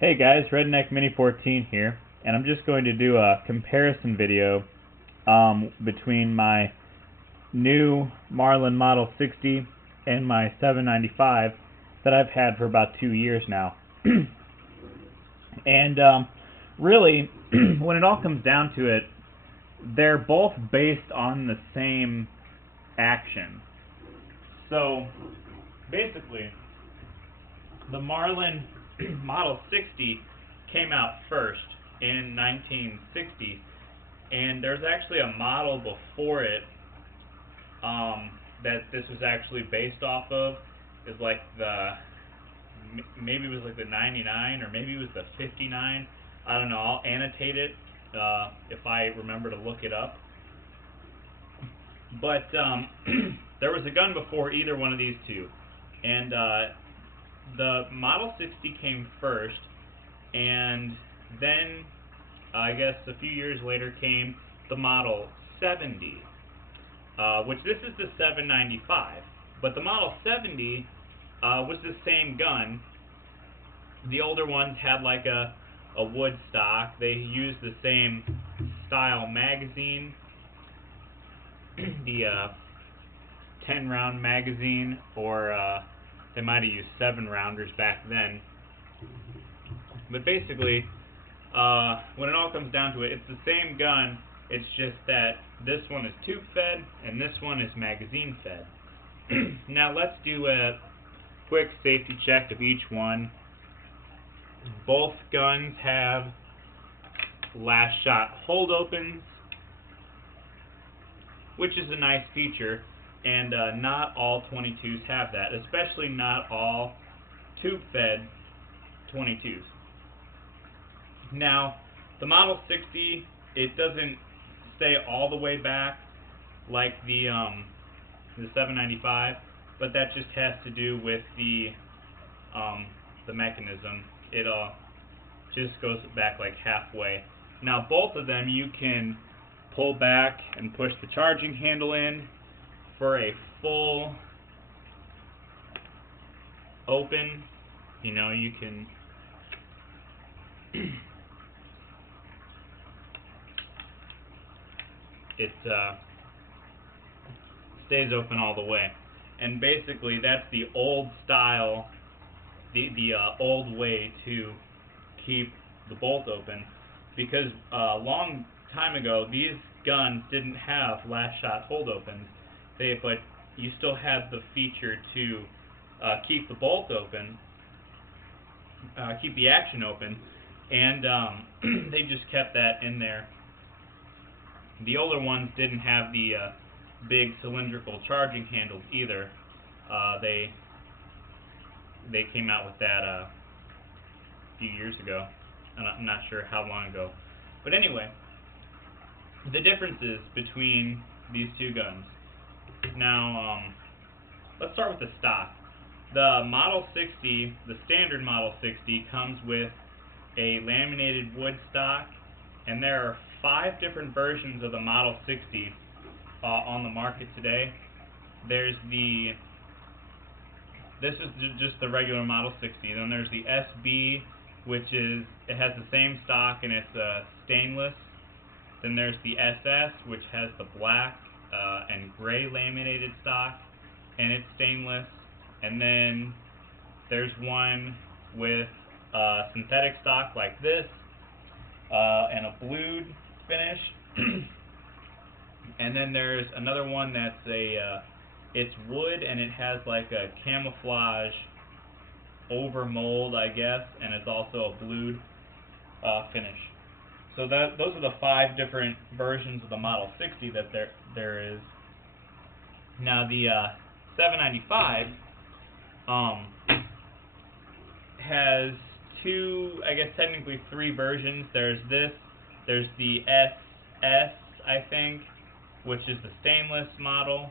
Hey guys, Redneck Mini 14 here, and I'm just going to do a comparison video between my new Marlin Model 60 and my 795 that I've had for about 2 years now. And really, when it all comes down to it, they're both based on the same action. So basically, the Marlin Model 60 came out first in 1960, and there's actually a model before it that this was actually based off of. Is like maybe it was like the 99 or maybe it was the 59. I don't know. I'll annotate it if I remember to look it up. But there was a gun before either one of these two, and the Model 60 came first, and then I guess a few years later came the Model 70, which this is the 795. But the Model 70 was the same gun. The older ones had like a wood stock. They used the same style magazine, the 10-round magazine, or they might have used 7-rounders back then. But basically, when it all comes down to it, it's the same gun. It's just that this one is tube fed and this one is magazine fed. Now let's do a quick safety check of each one. Both guns have last shot hold opens, which is a nice feature, and not all 22s have that, especially not all tube fed 22s. Now, the Model 60, it doesn't stay all the way back like the 795, but that just has to do with the mechanism. It just goes back like halfway. Now, both of them you can pull back and push the charging handle in for a full open. You know, you can it stays open all the way, and basically that's the old style, the old way to keep the bolt open, because a long time ago these guns didn't have last shot hold opens, but you still had the feature to keep the bolt open, keep the action open, and they just kept that in there. The older ones didn't have the big cylindrical charging handles either. They came out with that a few years ago. I'm not sure how long ago. But anyway, the differences between these two guns. Now, let's start with the stock. The Model 60, the standard Model 60, comes with a laminated wood stock, and there are 5 different versions of the Model 60 on the market today. There's this is just the regular Model 60. Then there's the SB, which it has the same stock and it's stainless. Then there's the SS, which has the black and gray laminated stock, and it's stainless. And then there's one with synthetic stock like this, and a blued finish. And then there's another one that's it's wood and it has like a camouflage over mold, I guess, and it's also a blued finish. So those are the 5 different versions of the Model 60 that there is. Now the 795 has 2, I guess technically 3 versions. There's the SS, I think, which is the stainless model,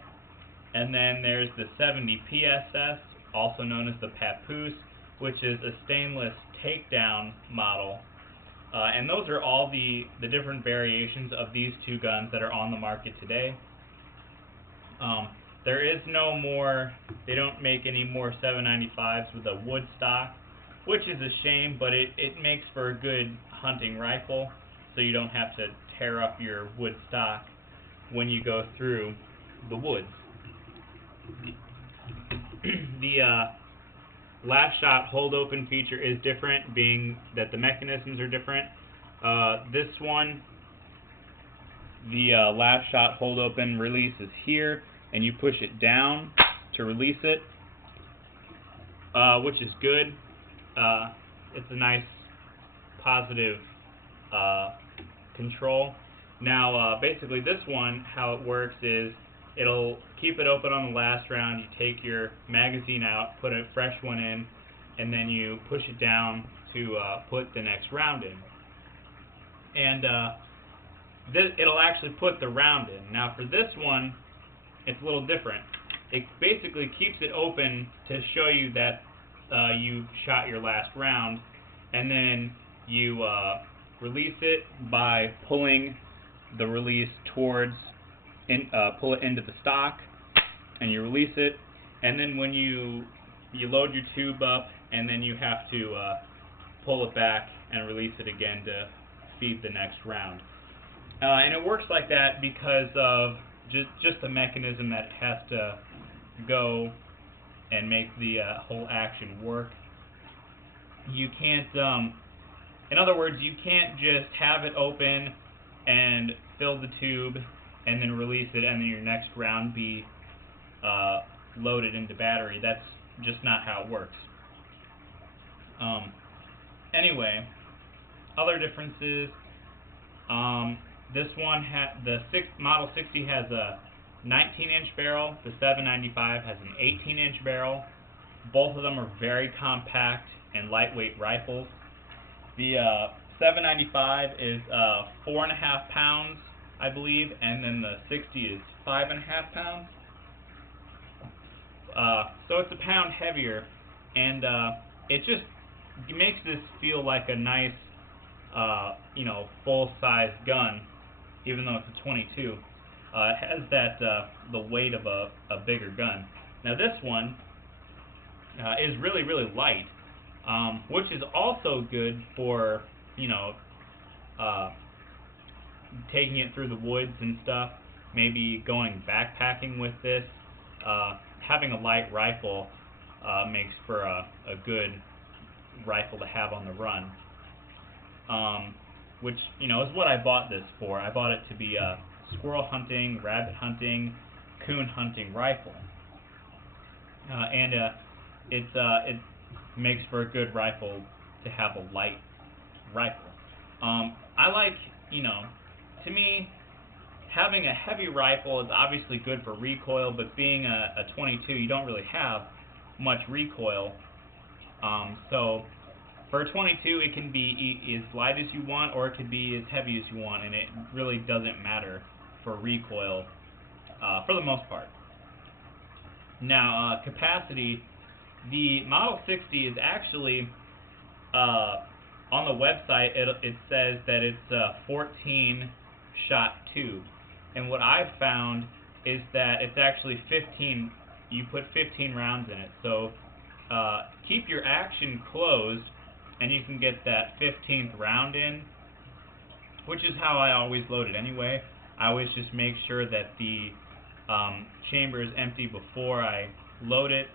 and then there's the 70 PSS, also known as the Papoose, which is a stainless takedown model. And those are all the different variations of these two guns that are on the market today. There is no more, they don't make any more 795s with a wood stock. which is a shame, but it makes for a good hunting rifle, so you don't have to tear up your wood stock when you go through the woods. The last shot hold open feature is different, being that the mechanisms are different. This one, the last shot hold open release is here, and you push it down to release it, which is good. It's a nice positive control. Now, basically this one, how it works is it'll keep it open on the last round. You take your magazine out, put a fresh one in, and then you push it down to put the next round in. And it'll actually put the round in. Now for this one, it's a little different. It basically keeps it open to show you that you've shot your last round, and then you release it by pulling the release towards, pull it into the stock, and you release it, and then when you load your tube up, and then you have to pull it back and release it again to feed the next round. And it works like that because of just the mechanism that has to go and make the whole action work. You can't, in other words, you can't just have it open and fill the tube and then release it and then your next round be loaded into battery. That's just not how it works. Anyway, other differences. This one the Model 60 has a 19-inch barrel. The 795 has an 18-inch barrel. Both of them are very compact and lightweight rifles. The 795 is 4.5 pounds, I believe, and then the 60 is 5.5 pounds. So it's a pound heavier, and it makes this feel like a nice, full-size gun, even though it's a 22. It has that the weight of a bigger gun. Now this one is really, really light, which is also good for taking it through the woods and stuff. Maybe going backpacking with this. Having a light rifle makes for a good rifle to have on the run. Which is what I bought this for. I bought it to be a squirrel hunting, rabbit hunting, coon hunting rifle, and it makes for a good rifle to have a light rifle. I like, to me, having a heavy rifle is obviously good for recoil, but being a 22, you don't really have much recoil. So for a 22, it can be as light as you want, or it could be as heavy as you want, and it really doesn't matter for recoil for the most part. Now, capacity, the Model 60 is actually, on the website, it says that it's a 14-shot tube. And what I've found is that it's actually 15, you put 15 rounds in it. So keep your action closed, and you can get that 15th round in, which is how I always load it anyway. I always just make sure that the chamber is empty before I load it,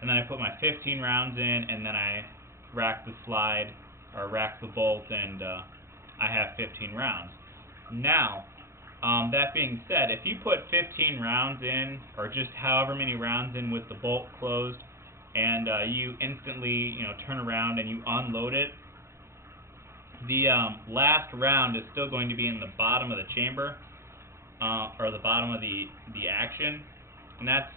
and then I put my 15 rounds in, and then I rack the slide, or rack the bolt, and I have 15 rounds. Now, that being said, if you put 15 rounds in, or just however many rounds in with the bolt closed, and you instantly turn around and you unload it, the last round is still going to be in the bottom of the chamber, or the bottom of the action, and that's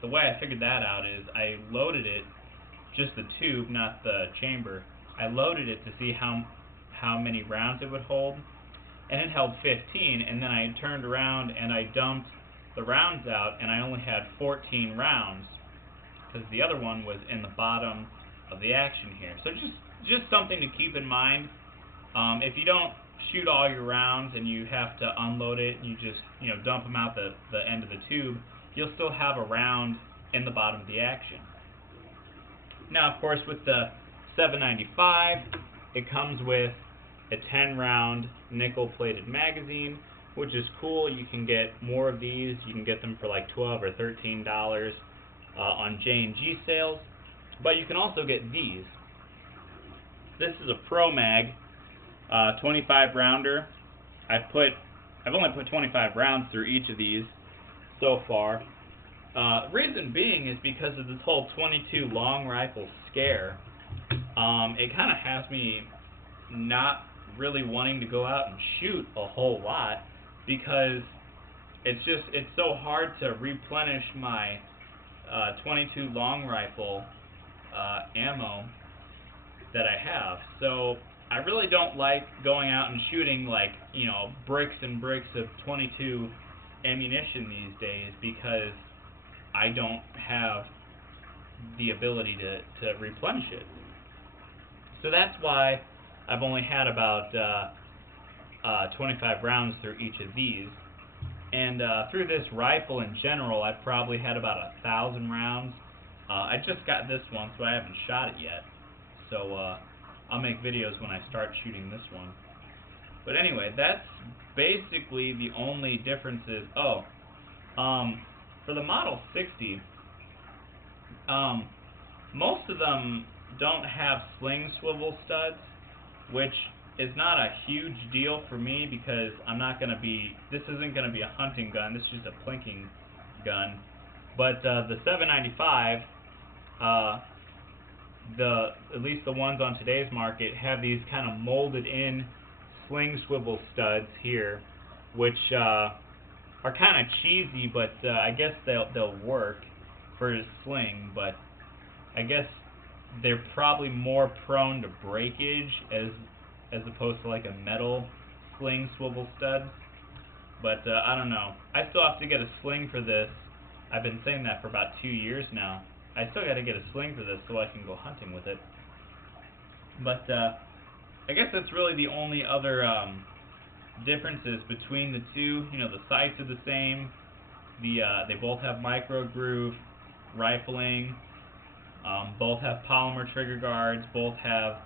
the way I figured that out is I loaded it, just the tube, not the chamber. I loaded it to see how many rounds it would hold, and it held 15, and then I turned around and I dumped the rounds out, and I only had 14 rounds, because the other one was in the bottom of the action here. So just something to keep in mind. If you don't shoot all your rounds and you have to unload it, and you just dump them out the end of the tube, you'll still have a round in the bottom of the action. Now, of course, with the 795, it comes with a 10-round nickel-plated magazine, which is cool. You can get more of these. You can get them for like $12 or $13 on J&G sales. But you can also get these. This is a Pro Mag 25 rounder. I've only put 25 rounds through each of these so far. Reason being is because of this whole 22 long rifle scare. It kind of has me not really wanting to go out and shoot a whole lot, because it's so hard to replenish my 22 long rifle ammo that I have. So I really don't like going out and shooting like, you know, bricks and bricks of 22 ammunition these days, because I don't have the ability to replenish it. So that's why I've only had about 25 rounds through each of these. And through this rifle in general, I've probably had about 1,000 rounds. I just got this one, so I haven't shot it yet. So I'll make videos when I start shooting this one. But anyway, that's basically the only differences. Oh, for the Model 60, most of them don't have sling swivel studs, which is not a huge deal for me, because this isn't going to be a hunting gun, this is just a plinking gun. But the 795, at least the ones on today's market, have these kind of molded in sling swivel studs here, which are kind of cheesy, but I guess they'll work for a sling. But I guess they're probably more prone to breakage as opposed to like a metal sling swivel stud. But I don't know. I still have to get a sling for this. I've been saying that for about 2 years now. I still got to get a sling for this so I can go hunting with it. But I guess that's really the only other differences between the two. You know, the sights are the same. They both have micro groove rifling. Both have polymer trigger guards. Both have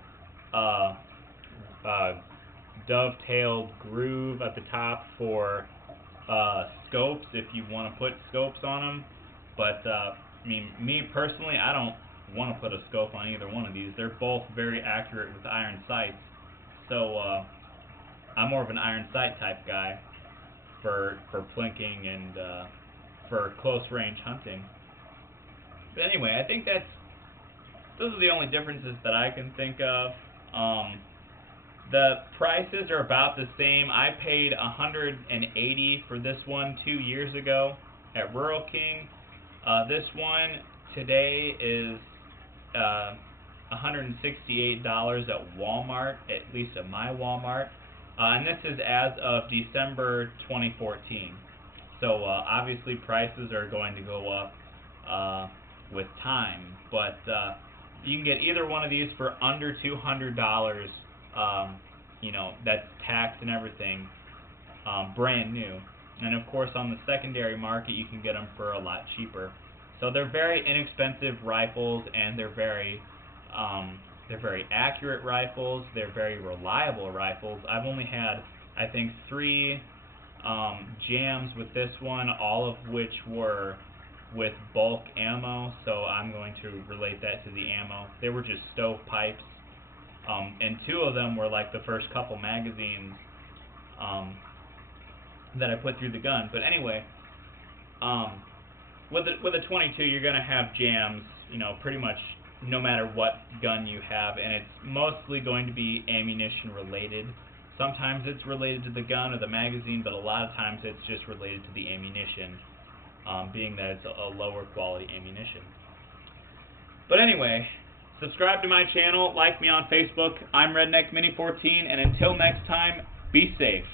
dovetailed groove at the top for scopes, if you want to put scopes on them. But I mean, me personally, I don't want to put a scope on either one of these. They're both very accurate with iron sights. So I'm more of an iron sight type guy for plinking and for close range hunting. But anyway, I think those are the only differences that I can think of. The prices are about the same. I paid $180 for this one 2 years ago at Rural King. This one today is $168 at Walmart, at least at my Walmart. And this is as of December 2014. So obviously prices are going to go up with time. But you can get either one of these for under $200. You know, that's taxed and everything, brand new. And of course on the secondary market you can get them for a lot cheaper. So they're very inexpensive rifles, and they're very accurate rifles. They're very reliable rifles. I've only had, I think, 3 jams with this one, all of which were with bulk ammo, so I'm going to relate that to the ammo. They were just stovepipes. And 2 of them were like the first couple magazines that I put through the gun. But anyway, with a 22, you're going to have jams, you know, pretty much no matter what gun you have, and it's mostly going to be ammunition related. Sometimes it's related to the gun or the magazine, but a lot of times it's just related to the ammunition, being that it's a lower quality ammunition. But anyway, subscribe to my channel, like me on Facebook. I'm Redneck Mini 14, and until next time, be safe.